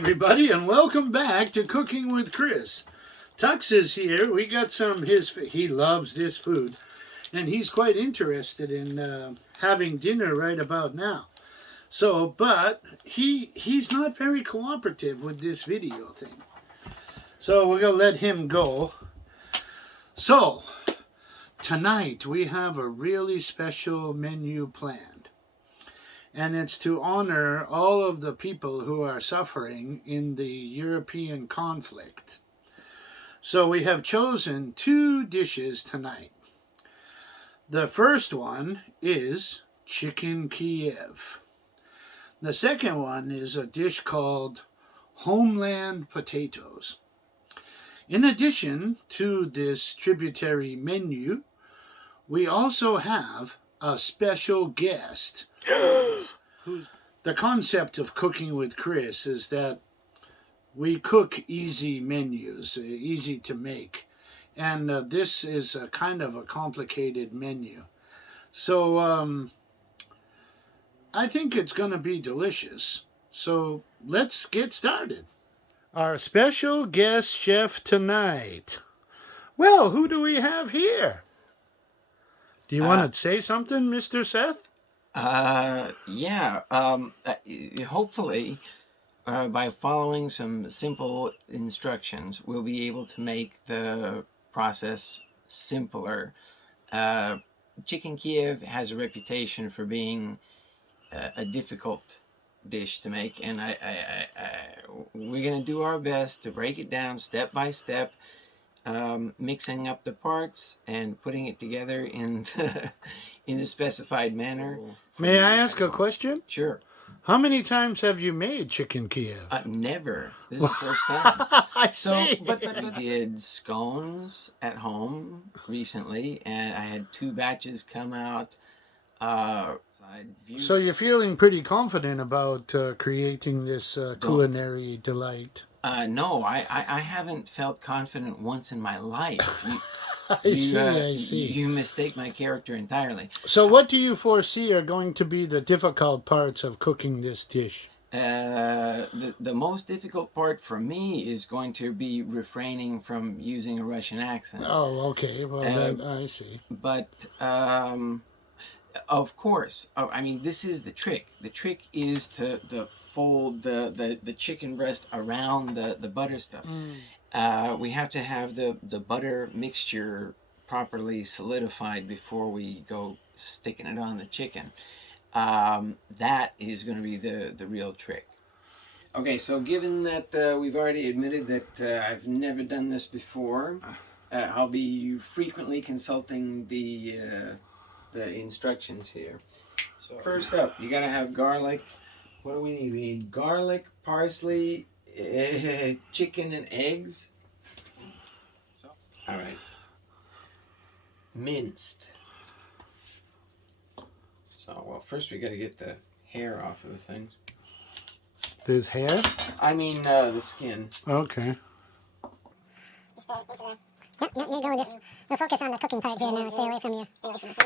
everybody, and welcome back to Cooking with Chris. Tux is here. We got he loves this food, and he's quite interested in having dinner right about now. So, but he's not very cooperative with this video thing. So we're going to let him go. So, tonight we have a really special menu planned. And it's to honor all of the people who are suffering in the European conflict. So we have chosen two dishes tonight. The first one is chicken Kiev. The second one is a dish called homeland potatoes. In addition to this tributary menu, we also have a special guest. The concept of Cooking with Chris is that we cook easy menus, easy to make. And this is a kind of a complicated menu. So I think it's going to be delicious. So let's get started. Our special guest chef tonight. Well, who do we have here? Do you want to say something, Mr. Seth? Hopefully, by following some simple instructions, we'll be able to make the process simpler. Chicken Kiev has a reputation for being a difficult dish to make, and we're going to do our best to break it down step by step, mixing up the parts and putting it together in a specified manner. May I ask a question? Sure. How many times have you made chicken Kiev? Never. This is the first time. I see. But I did scones at home recently, and I had 2 batches come out. So you're feeling pretty confident about creating this culinary delight? No, I haven't felt confident once in my life. I see. You mistake my character entirely. So what do you foresee are going to be the difficult parts of cooking this dish? The most difficult part for me is going to be refraining from using a Russian accent. Oh, okay. Well, I see. But of course, I mean, this is the trick. The trick is to fold the chicken breast around the butter stuff. We have to have the butter mixture properly solidified before we go sticking it on the chicken. That is going to be the real trick. Okay, so given that we've already admitted that I've never done this before, I'll be frequently consulting the instructions here. So first up, you got to have garlic. What do we need? We need garlic, parsley, chicken, and eggs. All right. Minced. So, well, first we got to get the hair off of the things. There's hair? I mean, the skin. Okay. Yep, you go with it. We'll focus on the cooking part here now. Stay away from the face.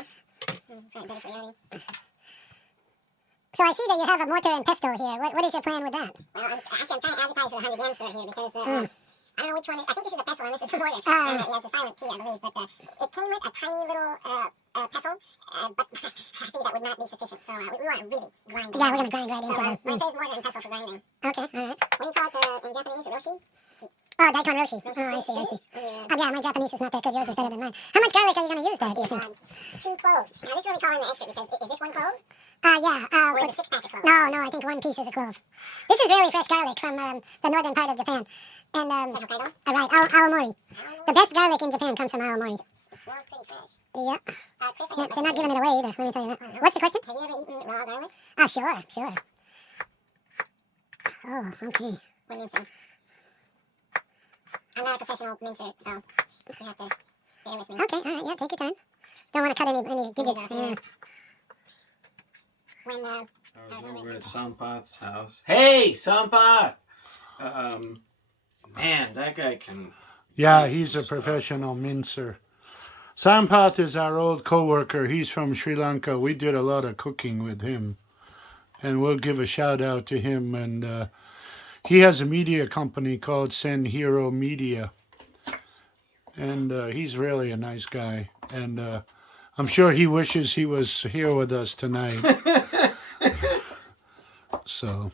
So I see that you have a mortar and pestle here. What is your plan with that? Well, I'm trying to advertise for the 100 gram store here because I don't know which one. I think this is a pestle and this is a mortar. Yeah, it's a silent T, I believe. But it came with a tiny little pestle, but I think that would not be sufficient. So we want to really grind it. Yeah, we're going to grind right into it. It says mortar and pestle for grinding. Okay, all right. What do you call it in Japanese? Roshi? Oh, daikon roshi. Oh, I see. Yeah, my Japanese is not that good. Yours is better than mine. How much garlic are you going to use there, do you think? 2 cloves. Now, this is what we call in the expert because is this 1 clove? Yeah. Or is it a 6-pack of cloves? No, I think 1 piece is a clove. This is really fresh garlic from the northern part of Japan. And, Is that Hokkaido? right, Aomori. The best garlic in Japan comes from Aomori. It smells pretty fresh. Yeah. Chris, I No, got a they're not question. giving it away either, let me tell you that. What's the question? Have you ever eaten raw garlic? Oh, sure. Oh, okay. We're mincing. I'm not a professional mincer, so you have to bear with me. Okay, all right, yeah, take your time. Don't want to cut any digits. Yeah. When I was over at Sampath's house. Hey, Sampath! Man, that guy can... Yeah, he's a professional mincer. Sampath is our old co-worker. He's from Sri Lanka. We did a lot of cooking with him. And we'll give a shout out to him. And He has a media company called Senhiru Media, and he's really a nice guy. And I'm sure he wishes he was here with us tonight. So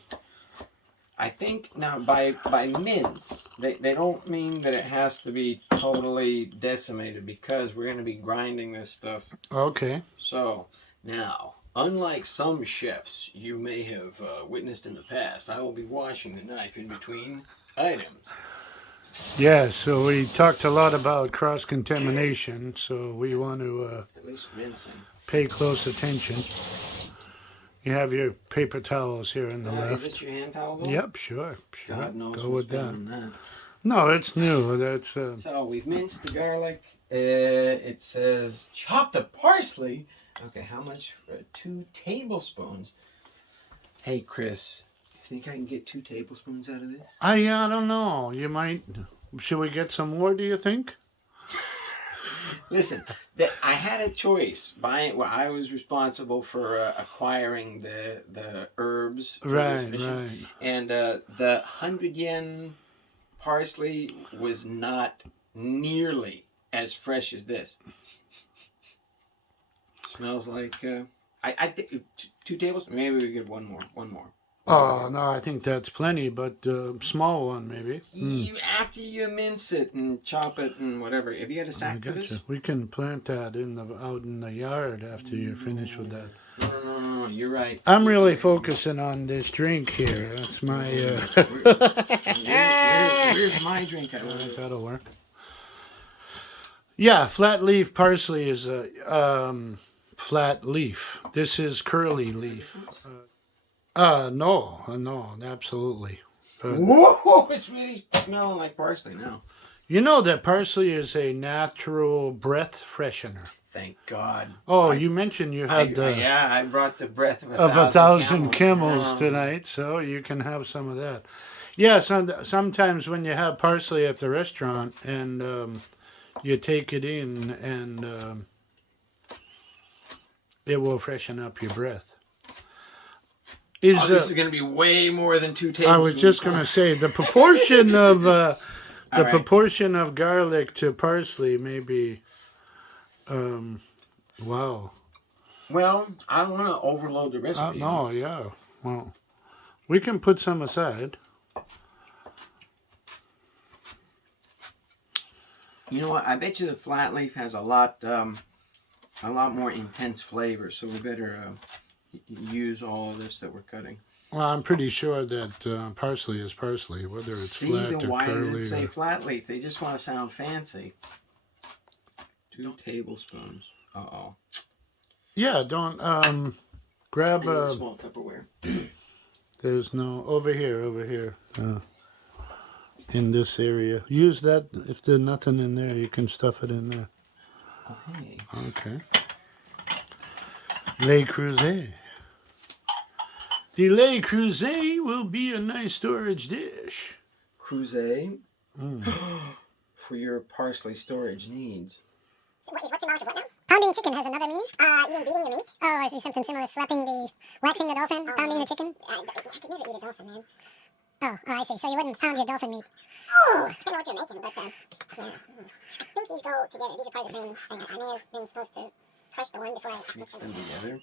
I think now by mince, they don't mean that it has to be totally decimated, because we're going to be grinding this stuff. okay. So now, unlike some chefs you may have witnessed in the past, I will be washing the knife in between items. Yeah, so we talked a lot about cross-contamination, so we want to At least rinsing. pay close attention. You have your paper towels here on the Is left. this your hand towel? Though? Yep, sure. God knows Go what's with been that. on that. No, it's new. That's So we've minced the garlic. It says chop the parsley. Okay, how much? 2 tablespoons. Hey, Chris, you think I can get 2 tablespoons out of this? I don't know. You might. Should we get some more? Do you think? Listen, I had a choice. Well, I was responsible for acquiring the herbs for this Right, mission, right. and the 100 yen parsley was not nearly as fresh as this. Smells like I think 2 tablespoons. Maybe we get one more. Oh no, I think that's plenty, but small one maybe. You after you mince it and chop it and whatever. Have you got a I sack for got this? you. We can plant that out in the yard after you're finished with that. No, you're right. I'm really focusing on this drink here. That's my. Where's my drink? That'll work. Yeah, flat leaf parsley is a flat leaf. This is curly leaf. No, absolutely. Whoa! It's really smelling like parsley now. You know that parsley is a natural breath freshener. Thank God. Oh, you mentioned you had I brought the breath of a thousand camels camels tonight, so you can have some of that. Yeah, sometimes when you have parsley at the restaurant and you take it in and it will freshen up your breath. This is going to be way more than 2 tablespoons. I was just going to say the proportion of right. proportion of garlic to parsley may be wow. Well, I don't want to overload the recipe. No, yeah. Well, we can put some aside. You know what? I bet you the flat leaf has a lot more intense flavor, so we better use all of this that we're cutting. Well, I'm pretty sure that parsley is parsley, whether it's flat or why curly. does it say flat leaf? They just want to sound fancy. 2 tablespoons. Uh-oh. Yeah, don't grab a small Tupperware. There's no over here. In this area, use that. If there's nothing in there, you can stuff it in there. Okay. Okay. Le Creuset. The Le Creuset will be a nice storage dish. Creuset for your parsley storage needs. What's involved with what now? Pounding chicken has another meaning. You mean beating your meat? Oh, or something similar, waxing the dolphin, pounding the chicken. I could never eat a dolphin, man. Oh, I see. So you wouldn't pound your dolphin meat. Oh! I don't know what you're making, but yeah. I think these go together. These are part of the same thing. I may have been supposed to crush the one before I Mix them together.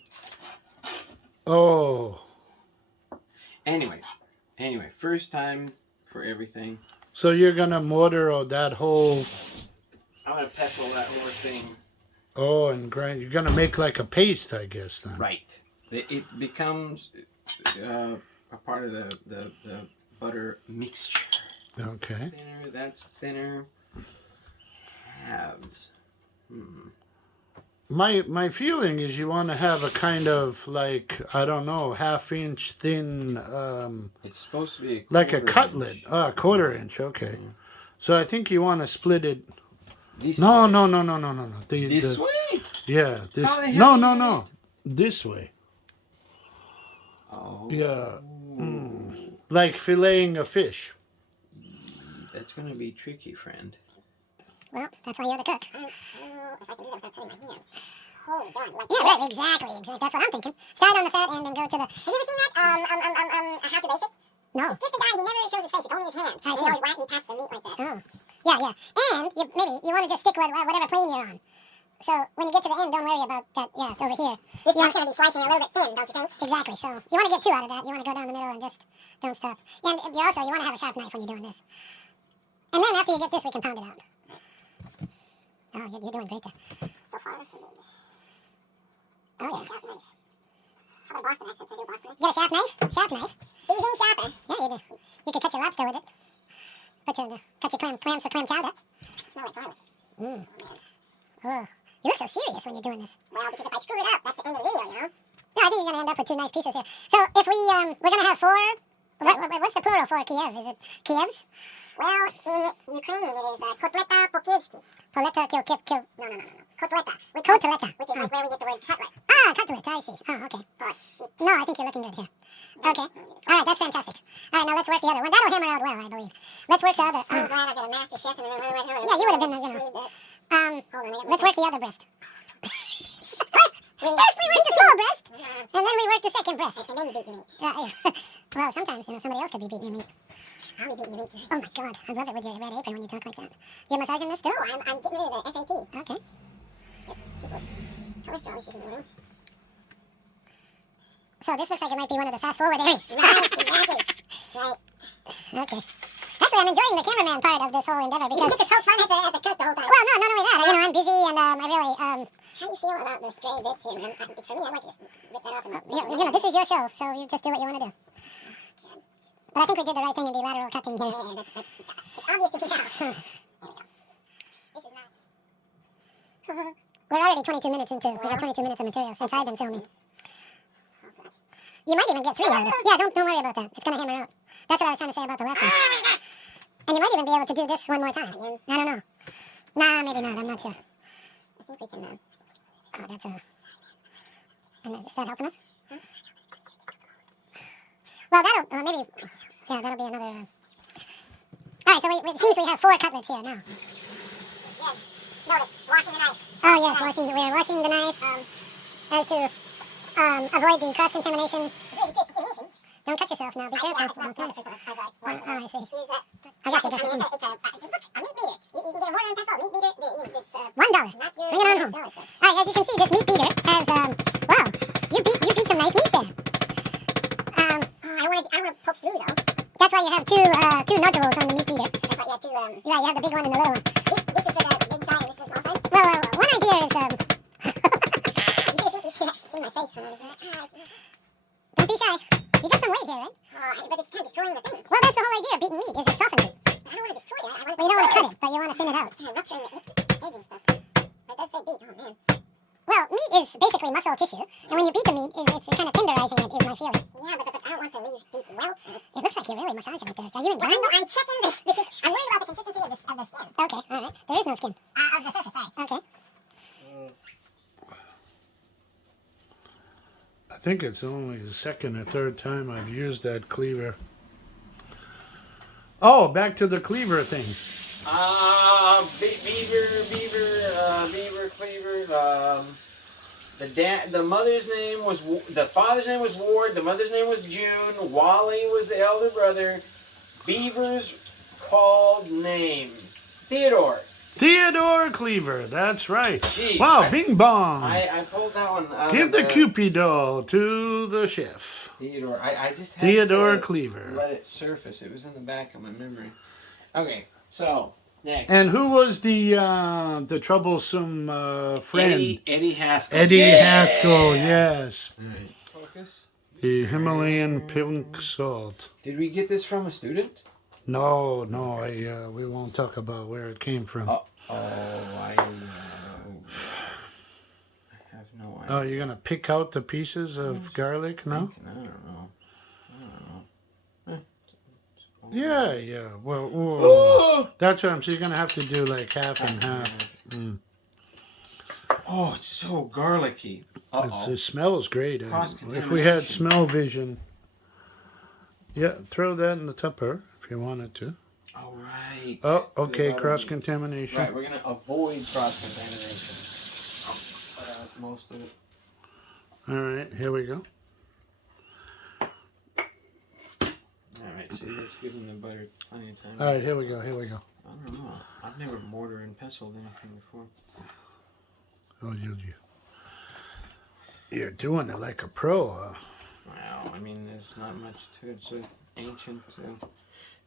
Oh. Anyway, first time for everything. So you're gonna mortar that whole. I'm gonna pestle that whole thing. Oh, and grind. You're gonna make like a paste, I guess. Then. Right. It becomes a part of the butter mixture. Okay. Thinner. That's thinner. Halves. My feeling is you want to have a kind of like, I don't know, half-inch thin. It's supposed to be like a cutlet. Inch. Quarter inch. Okay. Yeah. So I think you want to split it. This No. way. This way? Yeah. This. How the hell do you No. This way. Oh. Yeah. Like filleting a fish. That's gonna be tricky, friend. Well, that's why you're the cook. I don't know if I can do that without cutting my hand. Holy God. Like Yeah, right, exactly. That's what I'm thinking. Start on the fat end and go to the... Have you ever seen that? How to Basic? No. It's just the guy. He never shows his face. It's only his hand. I And see. he always he pats the meat like that. Oh. Yeah, yeah. And maybe you want to just stick with whatever plane you're on. So when you get to the end, don't worry about that. Yeah, over here. This one's going to be slicing a little bit thin, don't you think? Exactly. So you want to get 2 out of that. You want to go down the middle and just don't stop. And you want to have a sharp knife when you're doing this. And then after you get this, we can pound it out. Oh, you're doing great there. So far, this is Oh, yeah. sharp knife. How about Boston accent? Can I do Boston? You got a sharp knife? Sharp knife? Things ain't sharper. Yeah, you do. You can cut your lobster with it. Cut your clams for clam chowder. It smells like garlic. Mm. Oh, you look so serious when you're doing this. Well, because if I screw it up, that's the end of the video, you know? No, I think you're going to end up with 2 nice pieces here. So if we're going to have 4, what's the plural for Kiev? Is it Kievs? Well, in Ukrainian, it is kotleta po-kievsky. Poletta, No. Kotleta. Kotleta. Which is like where we get the word cutlet. Ah, cutlet, I see. Oh, okay. Oh, shit. No, I think you're looking good here. Okay. All right, that's fantastic. All right, now let's work the other one. That'll hammer out well, I believe. Let's work the other. So glad I got a master chef in the room. Otherwise, I Yeah, you would have been, screwed that. hold on, let's work the other breast. We First we work the small breast, and then we work the second breast. And then you beat the meat. Well, sometimes, somebody else could be beating your meat. I'll be beating your meat. Oh my God, I love it with your red apron when you talk like that. You're massaging this too? No, I'm getting rid of the FAT. Okay. Cholesterol issues in the room. So this looks like it might be one of the fast forward areas. Right, exactly. Right. Okay. Actually, I'm enjoying the cameraman part of this whole endeavor You because. get to poke fun at the cook the whole time. Well, no, not only that. I'm busy and I really. How do you feel about the stray bits here, man? For me, I'd like to just rip that off and this is your show, so you just do what you want to do. But I think we did the right thing in the lateral cutting here. Yeah, that's it's obvious to me now. There we go. This is not. We're already 22 minutes into. We got 22 minutes of material since I've been filming. You might even get 3 out of it. Yeah, don't worry about that. It's gonna hammer out. That's what I was trying to say about the last one. And you might even be able to do this one more time. I don't know. Nah, maybe not. I'm not sure. I think we can. Oh, that's and is that helping us? Well, that'll maybe. Yeah, that'll be another. All right, so it seems we have 4 cutlets here now. Yes. Notice washing the knife. Oh yes, we're washing the knife as to avoid the cross contamination. Really, case contamination. Don't cut yourself now. Be careful. It's not the first one I've washed. Oh, I see. I got you. It's a meat beater. You can get a mortar and pestle. Meat beater. It's $1. not your Bring it on home. $1 stuff. All right, as you can see, this meat beater has wow, you beat some nice meat there. I don't want to poke through though. That's why you have two nodules on the meat beater. That's why you have two. Right, you have the big one and the little one. This is for the big side and this is for the small side. Well, one idea is You should have seen my face when I was don't be shy. You got some weight here, right? but it's kind of destroying the thing. Well, that's the whole idea of beating meat is it softens it. I don't want to destroy it. I want to. Well, you don't want to cut it, but you want to thin it out. It's kind of rupturing the edge and stuff. It does say beat. Oh man. Well, meat is basically muscle tissue, and when you beat the meat, it's kind of tenderizing it, is my feeling. Yeah, but I don't want to leave deep welts in it. It looks like you're really massaging it there. Are you Well, enjoying I'm checking I'm worried about the consistency of the skin. Okay, all right. There is no skin. Of the surface, sorry. Okay. I think it's only the second or third time I've used that cleaver. Oh, back to the cleaver thing. Beaver cleaver. The mother's name was the father's name was Ward. The mother's name was June. Wally was the elder brother. Beaver's called name Theodore. Theodore Cleaver, that's right. Jeez, Wow, bing bong. I pulled that one out Give of the Cupido to the chef. Theodore. I just had Theodore to Cleaver. let it surface. It was in the back of my memory. Okay, so next. And who was the troublesome friend? Eddie Haskell. Eddie Haskell, yes. All right. Focus. The Himalayan pink salt. Did we get this from a student? No, we won't talk about where it came from. I have no idea. Oh, you're gonna pick out the pieces of garlic? No. I don't know. Yeah. Well, Oh! that's what I'm saying. You're gonna have to do like half and half. Oh, it's so garlicky. It smells great. Cross-contamination. If we had smell vision, yeah, throw that in the tupper if you wanted to. All right. Oh, okay, Right, cross contamination. we're gonna avoid cross contamination. Most of it. All right, here we go. All right. Alright, see, that's giving the butter plenty of time. All right, here we go. Here we go. I don't know. I've never mortar and pestled anything before. Oh, you're doing it like a pro, huh? Well, I mean, there's not much to it. It's ancient.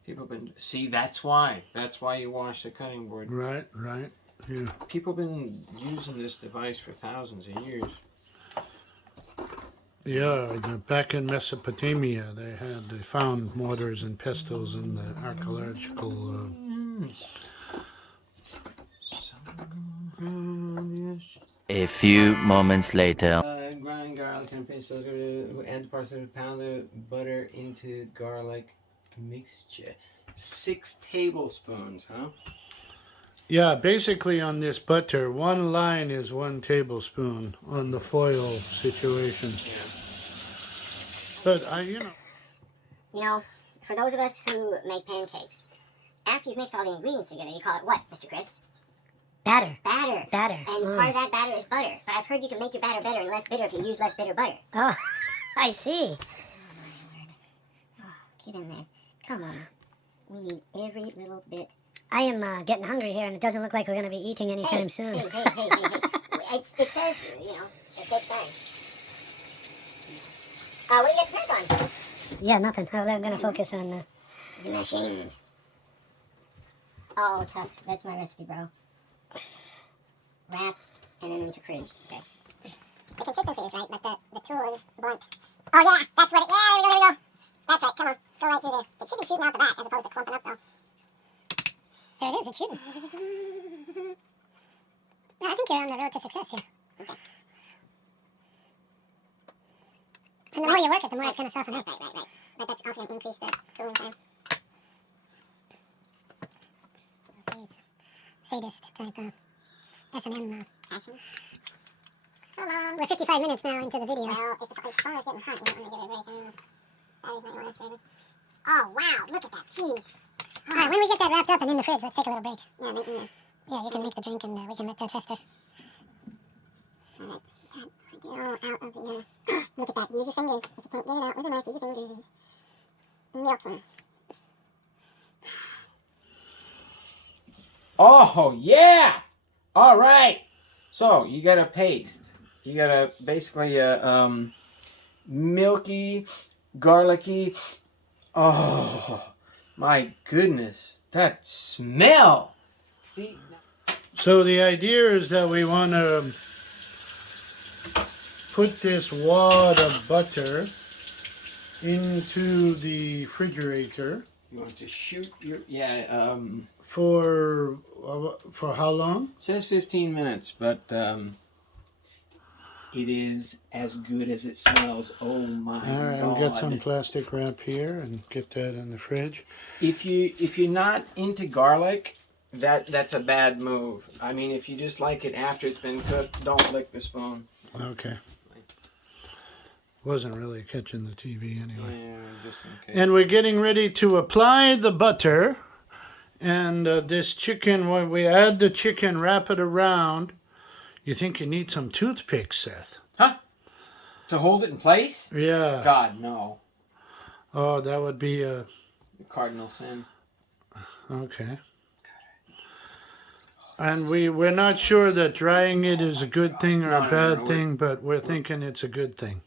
People been see. That's why. That's why you wash the cutting board. Right. Yeah. People been using this device for thousands of years. Yeah, back in Mesopotamia, they found mortars and pestles in the archaeological. A few moments later. Grind garlic and paste. Add the parsley. Pound the butter into garlic mixture. 6 tablespoons, huh? Yeah, basically on this butter, 1 line is 1 tablespoon on the foil situation. Yeah. But You know, for those of us who make pancakes, after you've mixed all the ingredients together, you call it what, Mr. Chris? Batter. Batter. Batter. And part of that batter is butter. But I've heard you can make your batter better and less bitter if you use less bitter butter. Oh, I see. Oh, get in there. Come on. We need every little bit. I am getting hungry here, and it doesn't look like we're going to be eating anytime soon. Hey. It says, you know, it takes time. What do you got snack on? Yeah, nothing. I'm going to focus on... The machine. Oh, Tux, that's my recipe, bro. Wrap, and then into fridge. Okay. The consistency is right, but the tool is blunt. Oh, yeah, that's what it... Yeah, there we go. That's right, come on. Go right through there. It should be shooting out the back as opposed to clumping up, though. There it is. It's shooting. No, I think you're on the road to success here. Okay. And the more you work it, the more it's going to soften up. Right. But that's also going to increase the cooling time. See, it's sadist type of S&M. Action. Come on. We're 55 minutes now into the video. Well, if the fire is getting hot, you don't want to give it a break. I don't know. Battery's not going last forever. Oh, wow. Look at that cheese. All right, when we get that wrapped up and in the fridge, let's take a little break. Yeah, Yeah, you can make the drink and we can let that fester. Alright. Get it all out of the... Look at that. Use your fingers. If you can't get it out with a knife, use your fingers. Milking. Oh, yeah! All right. So, you got a paste. You got a, basically a milky, garlicky... Oh, my goodness. That smell! See? so the idea is that we want to put this wad of butter into the refrigerator. You want to shoot your... For how long? says 15 minutes, but it is as good as it smells. Oh my All right, God. we'll get some plastic wrap here and get that in the fridge. If you're not into garlic, that's a bad move. I mean, if you just like it after it's been cooked, don't lick the spoon. Okay. Wasn't really catching the TV anyway. Yeah, just in case. And we're getting ready to apply the butter. And this chicken, when we add the chicken, wrap it around. You think you need some toothpicks, Seth? Huh? To hold it in place? Yeah. God, no. Oh, that would be The cardinal sin. okay. And we're not sure that drying it is a good thing or a bad thing, but we're thinking it's a good thing.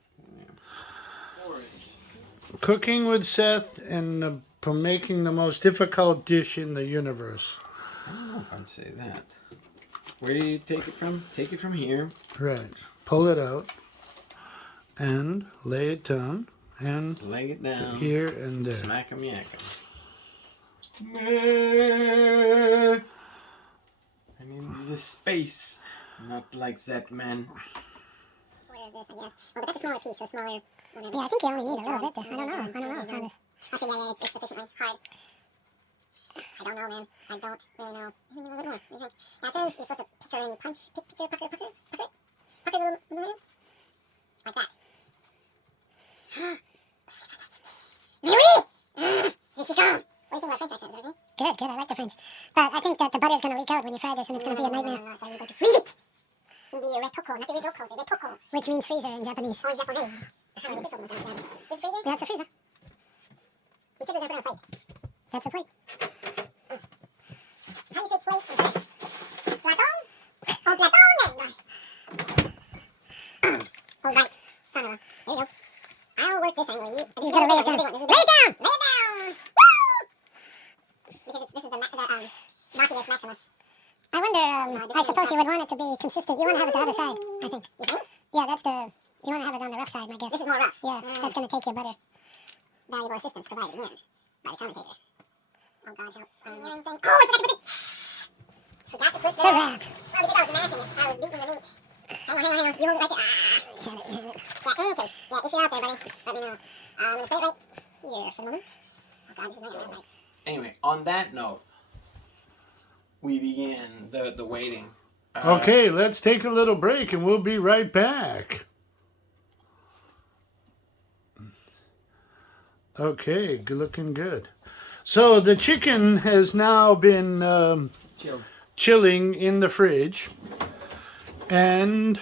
Cooking with Seth and making the most difficult dish in the universe. I don't know if I'd say that. Where do you take it from? Take it from here. Right. Pull it out and lay it down and Lay it down. here and there. Smack 'em yak 'em. I need the space. Not like that, man. Order this, I guess. Oh, but that's a smaller piece, so smaller. Whatever. Yeah, I think you only need a little bit there. I don't know how this... Oh, so yeah, it's sufficiently hard. I don't know, man. I don't really know. Maybe a little bit more. What do you think? That says you're supposed to picker and punch. Picker, pucker a little bit. Like that. Really? Did she go? What do you think about French accent? Is it okay? Good. I like the French. But I think that the butter's going to leak out when you fry this, and it's going to be a nightmare. No, so you're going to freeze it. In the retoko, not the risotto, the retoko. Which means freezer in Japanese. Oh, Japanese. How do I get this open? Is this freezer? That's the freezer. We said we were going to put it on a plate. That's the plate. How do you say plate in French? Plateau? Oh, plateau, name. Oh, right. Son of a... Here we go. I'll work this anyway. You gotta lay it down. Lay it down! Lay it down! Woo! Because this is the Mafias Maximus. I wonder, I suppose you would want it to be consistent. You want to have it the other side, I think. You think? Yeah, that's the, you want to have it on the rough side, I guess. This is more rough. Yeah, that's going to take you better. Valuable assistance provided again by the commentator. Oh, God help. Hearing thing. Oh, I forgot to put the... The rack. Oh, because I was mashing it. I was beating the meat. Hang on. You hold it right there. Yeah, in any case. Yeah, if you're out there, buddy, let me know. I'm going to stay right here for the moment. Oh, God, this is not going to right. Anyway, on that note, we begin the waiting. Okay, let's take a little break and we'll be right back. Okay, good looking good. So the chicken has now been chilling in the fridge, and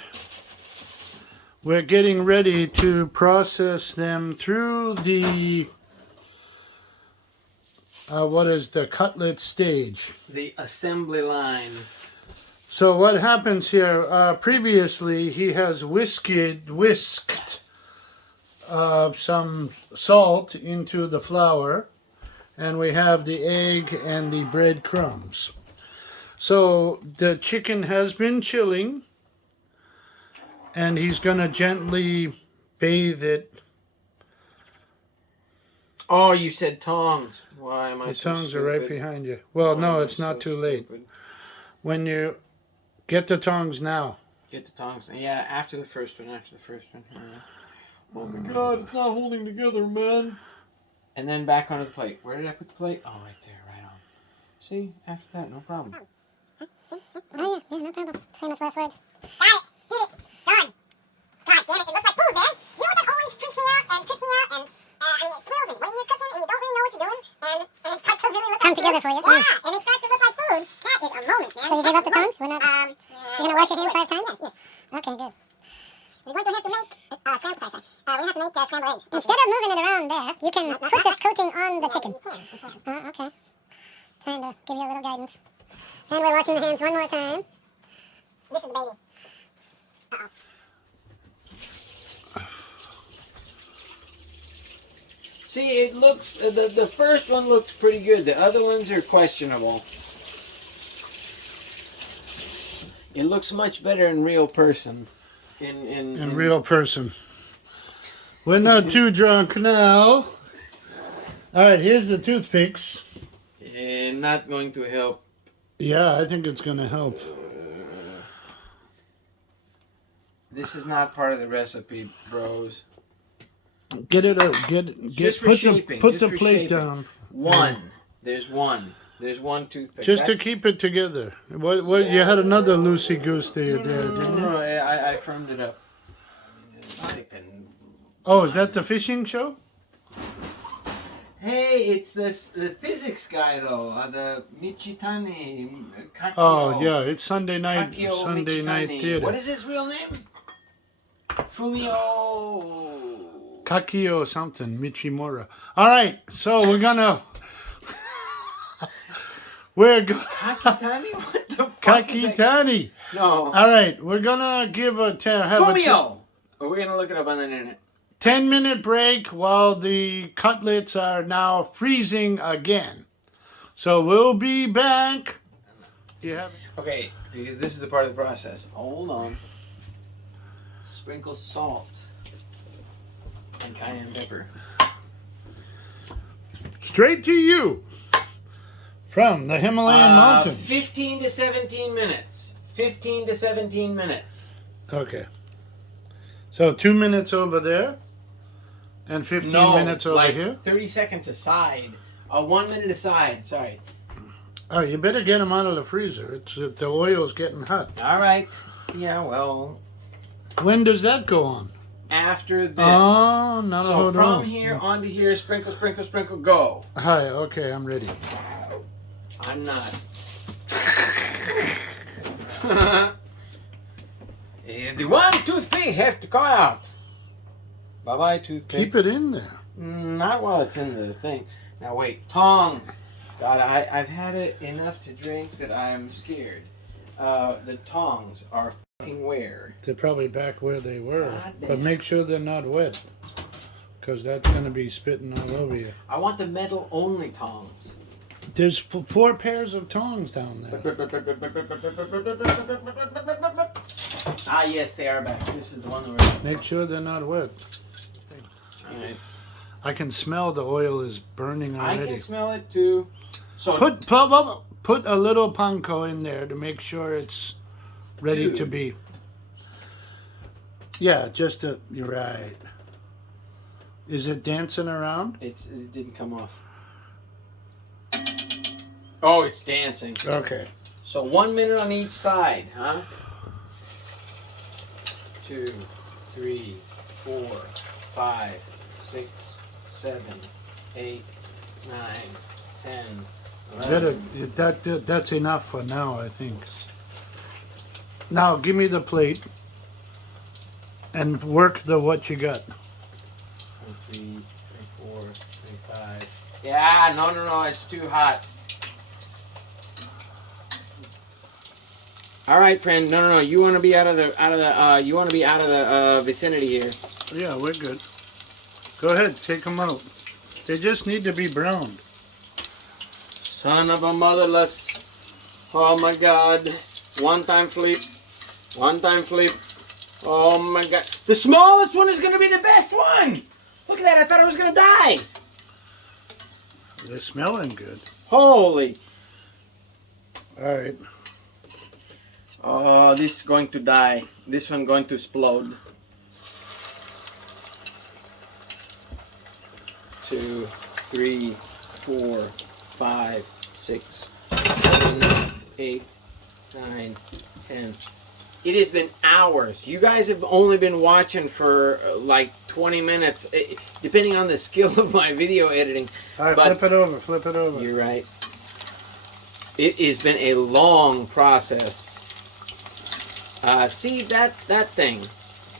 we're getting ready to process them through the what is the cutlet stage. The assembly line. So what happens here, previously he has whisked some salt into the flour, and we have the egg and the breadcrumbs. So the chicken has been chilling, and he's going to gently bathe it. Oh, you said tongs. Why am I The so tongs are right stupid? behind you. Well, Why no, am I it's not so too late. stupid? When you get the tongs now. Get the tongs. Yeah, after the first one. Yeah. Oh my God, it's not holding together, man. And then back onto the plate. Where did I put the plate? Oh, right there, right on. See, after that, no problem. Oh, yeah, no problem. Famous last words. Got it! Did it! Done! God damn it, it looks like food, man! You know what that always freaks me out and trips me out and, it thrills me? When you're cooking and you don't really know what you're doing and it starts to really look Come like together food. for you. Yeah, and it starts to look like food. That is a moment, man. So you gave up the tongs? We're not, you're going to wash your hands 5 times? Yes. Okay, good. We're going to have to make, scrambled eggs. Instead of moving it around there, you can put the coating on the chicken. You can. Okay. Trying to give you a little guidance. And we're washing the hands one more time. This is the baby. Uh-oh. See, it looks, the first one looked pretty good. The other ones are questionable. It looks much better in real person. In Real person. We're not too drunk now. Alright, here's the toothpicks. Not going to help. Yeah, I think it's going to help. This is not part of the recipe, bros. Get it out. Just for put shaping, the just for plate shaping. down. One. There's one. There's one toothpick. Just to That's- keep it together. What you had another loosey goose there, didn't you? No, I firmed it up. Oh, is that the fishing show? Hey, it's the physics guy though. The Michitani Kakio. Oh yeah, it's Sunday night. Kakio Sunday night Michitani. theater. What is his real name? Fumio. Kakio something, Michimura. All right, so we're gonna Kakitani? What the fuck is that? Kakitani. No. All right, we're gonna give a Fumio. We're gonna look it up on the internet. 10-minute break while the cutlets are now freezing again. So we'll be back. Okay, because this is the part of the process. Hold on. Sprinkle salt and cayenne pepper. Straight to you from the Himalayan mountains. 15 to 17 minutes. 15 to 17 minutes. Okay. So 2 minutes over there and 15 minutes over like here. 30 seconds aside. 1 minute aside. Sorry. Oh, you better get them out of the freezer. The oil's getting hot. All right. Yeah, well, When does that go on? after this. Oh, not a So hold from on. here onto here, sprinkle, sprinkle, sprinkle, go. Hi, okay, I'm ready. I'm not. And the one toothpick have to come out. Bye-bye, toothpick. Keep it in there. Not while it's in the thing. Now wait, tongs. God, I've had it enough to drink that I'm scared. The tongs are fucking where? They're probably back where they were. God But damn. make sure they're not wet. Because that's going to be spitting all over you. I want the metal only tongs. There's 4 pairs of tongs down there. Ah, yes, they are back. This is the one that we're... Make sure they're not wet. Alright. I can smell the oil is burning I already. can smell it too. So Put a little panko in there to make sure it's ready to Dude. be. Yeah, you're right. Is it dancing around? it didn't come off. Oh, it's dancing. Okay. So 1 minute on each side, huh? 2, 3, 4, 5, 6, 7, 8, 9, 10, 11. That's enough for now, I think. Now, give me the plate and work what you got. 3, 4, 5. Yeah, no, it's too hot. All right, friend. No. You want to be out of the vicinity here. Yeah, we're good. Go ahead, take them out. They just need to be browned. Son of a motherless. Oh my God. One time flip. Oh my God. The smallest one is going to be the best one. Look at that. I thought I was going to die. They're smelling good. Holy. All right. Oh, this is going to die. This one going to explode. 2, 3, 4, 5, 6, 7, 8, 9, 10. It has been hours. You guys have only been watching for like 20 minutes, depending on the skill of my video editing. All right, But flip it over. you're right. It has been a long process. See that thing?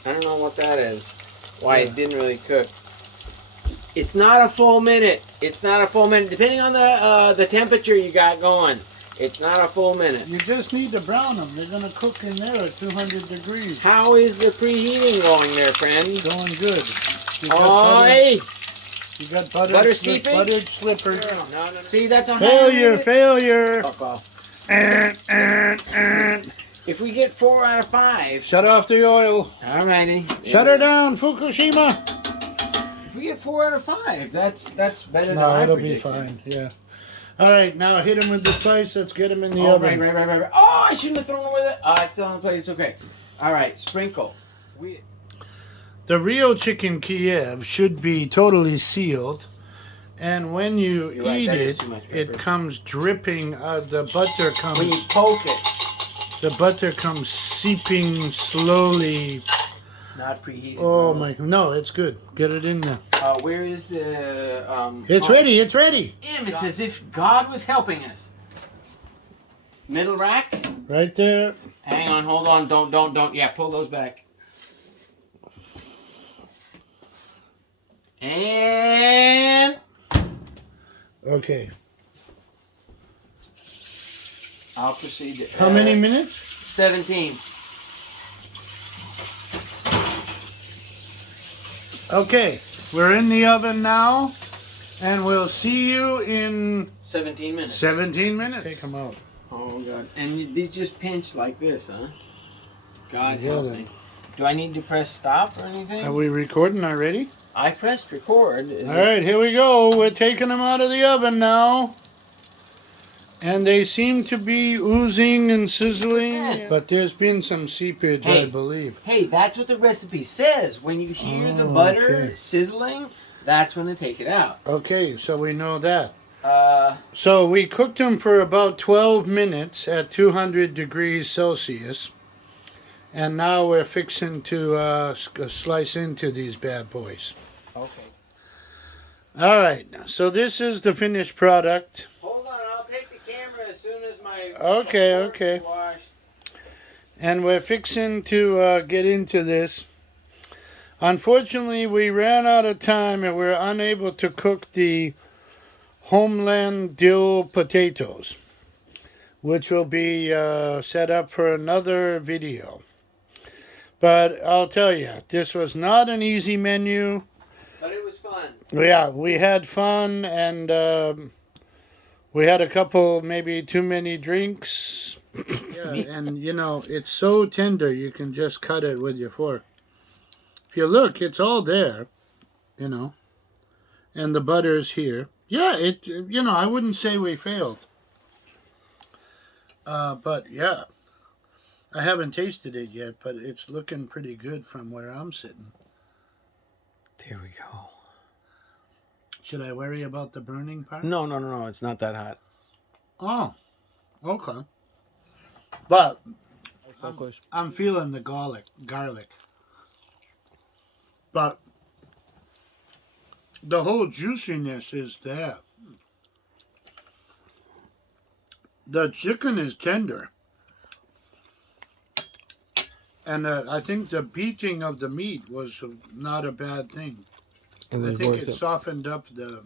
I don't know what that is. Why it didn't really cook. It's not a full minute. Depending on the temperature you got going. It's not a full minute. You just need to brown them. They're going to cook in there at 200 degrees. How is the preheating going there, friend? Going good. Hey! You got Butter seepage? buttered slippers. No. See, that's a Failure. Fuck off. And. If we get 4 out of 5. Shut off the oil. Alrighty. Shut her down, Fukushima. If we get 4 out of 5, that's better than No, I it'll be predicted. fine. Yeah. All right, now hit him with the spice. Let's get him in the Oh, oven. right. Oh, I shouldn't have thrown away that. It's still on the plate. It's okay. All right, sprinkle. The real chicken Kiev should be totally sealed, and when you You're right, eat that is it, too much it pepper. comes dripping. The butter When you comes. poke it, The butter comes seeping slowly. not preheated. Oh my! No, it's good. Get it in there. Where is the? It's ready. It's ready. Damn! It's as if God was helping us. Middle rack. Right there. Hang on. Hold on. Don't. Yeah, pull those back. And Okay. I'll proceed. How many minutes? 17. Okay, we're in the oven now, and we'll see you in 17 minutes. 17 minutes. Take them out. Oh God! And these just pinch like this, huh? God You help got it. me. Do I need to press stop or anything? Are we recording already? I pressed record. Is All right, here we go. We're taking them out of the oven now. And they seem to be oozing and sizzling, 100%. but there's been some seepage, Hey. I believe. Hey, that's what the recipe says. When you hear the Oh, butter okay. sizzling, that's when they take it out. Okay, so we know that. Uh, So we cooked them for about 12 minutes at 200 degrees Celsius. And now we're fixing to slice into these bad boys. okay. All right, so this is the finished product. Hold on, I'll take the camera as soon as my Okay, fork okay. is washed. And we're fixing to get into this. Unfortunately, we ran out of time and we're unable to cook the homeland dill potatoes, which will be set up for another video. But I'll tell you, this was not an easy menu. But it was fun. Yeah, we had fun, and we had a couple, maybe too many drinks. Yeah, and you know, it's so tender you can just cut it with your fork. If you look, it's all there, you know, and the butter's here. Yeah, I wouldn't say we failed. But yeah, I haven't tasted it yet, but it's looking pretty good from where I'm sitting. There we go. Should I worry about the burning part? No. It's not that hot. Oh, okay. But I'm feeling the garlic. But the whole juiciness is there. The chicken is tender. And I think the beating of the meat was not a bad thing. I think it softened up the...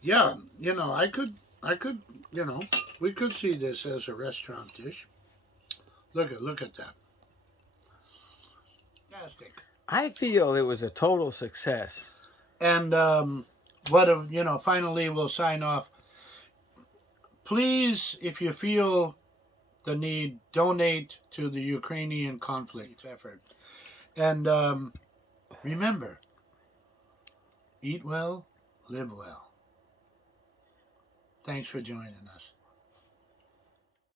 Yeah, I could, we could see this as a restaurant dish. Look at that. Fantastic. I feel it was a total success. And finally we'll sign off. Please, if you feel the need, donate to the Ukrainian conflict effort. And remember, eat well, live well. Thanks for joining us.